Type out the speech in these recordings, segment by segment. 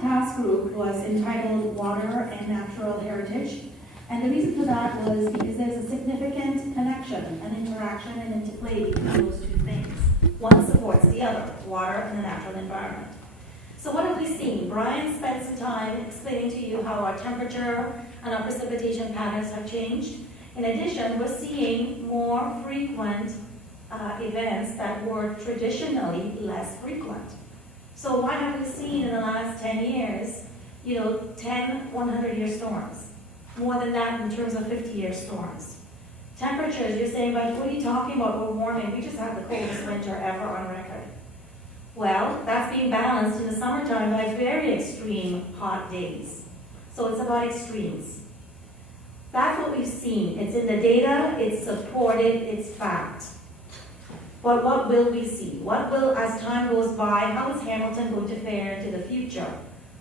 task group was entitled Water and Natural Heritage. And the reason for that was because there's a significant connection, an interaction and interplay between those two things. One supports the other, water and the natural environment. So what have we seen? Brian spent some time explaining to you how our temperature and our precipitation patterns have changed. In addition, we're seeing more frequent events that were traditionally less frequent. So why have we seen in the last 10 years, 10 100-year storms? More than that in terms of 50-year storms. Temperatures, you're saying, but what are you talking about? We're warming. We just had the coldest winter ever on record. Well, that's being balanced in the summertime by very extreme hot days. So it's about extremes. That's what we've seen. It's in the data, it's supported, it's fact. But what will we see? What will, as time goes by, how is Hamilton going to fare into the future?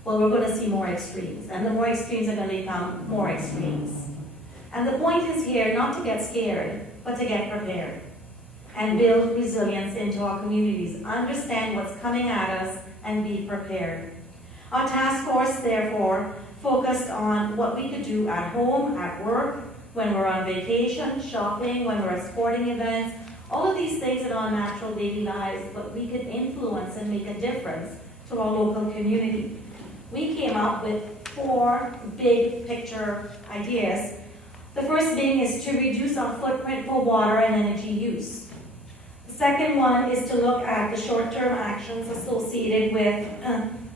Well, we're going to see more extremes, and the more extremes are going to become more extremes. And the point is here not to get scared, but to get prepared and build resilience into our communities, understand what's coming at us, and be prepared. Our task force, therefore, focused on what we could do at home, at work, when we're on vacation, shopping, when we're at sporting events, all of these things in our natural daily lives, but we could influence and make a difference to our local community. We came up with 4 big picture ideas. The first being is to reduce our footprint for water and energy use. The second one is to look at the short-term actions associated with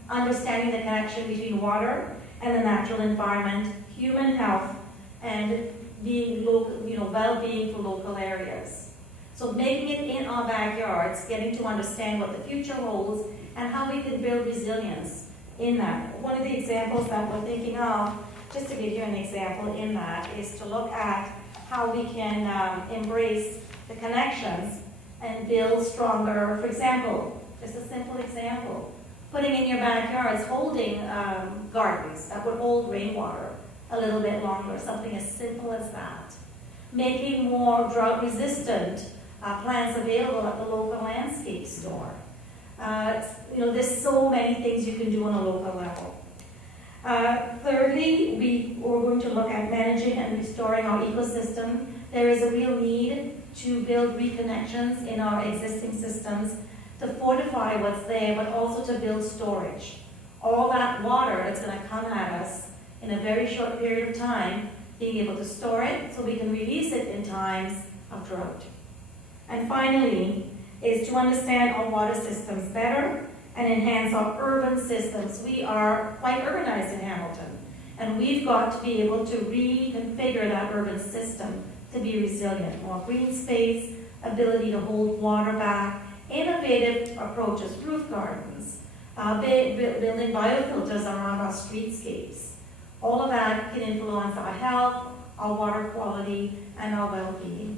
understanding the connection between water and the natural environment, human health, and being local, well-being for local areas. So making it in our backyards, getting to understand what the future holds and how we can build resilience in that. One of the examples that we're thinking of, just to give you an example in that, is to look at how we can embrace the connections and build stronger, for example, just a simple example, putting in your backyards, holding gardens that would hold rainwater a little bit longer, something as simple as that. Making more drought-resistant plants available at the local landscape store. There's so many things you can do on a local level. Thirdly, we're going to look at managing and restoring our ecosystem. There is a real need to build reconnections in our existing systems, to fortify what's there, but also to build storage. All that water that's going to come at us in a very short period of time, being able to store it so we can release it in times of drought. And finally, is to understand our water systems better and enhance our urban systems. We are quite urbanized in Hamilton, and we've got to be able to reconfigure that urban system to be resilient. More green space, ability to hold water back, innovative approaches, roof gardens, building biofilters around our streetscapes. All of that can influence our health, our water quality, and our well-being.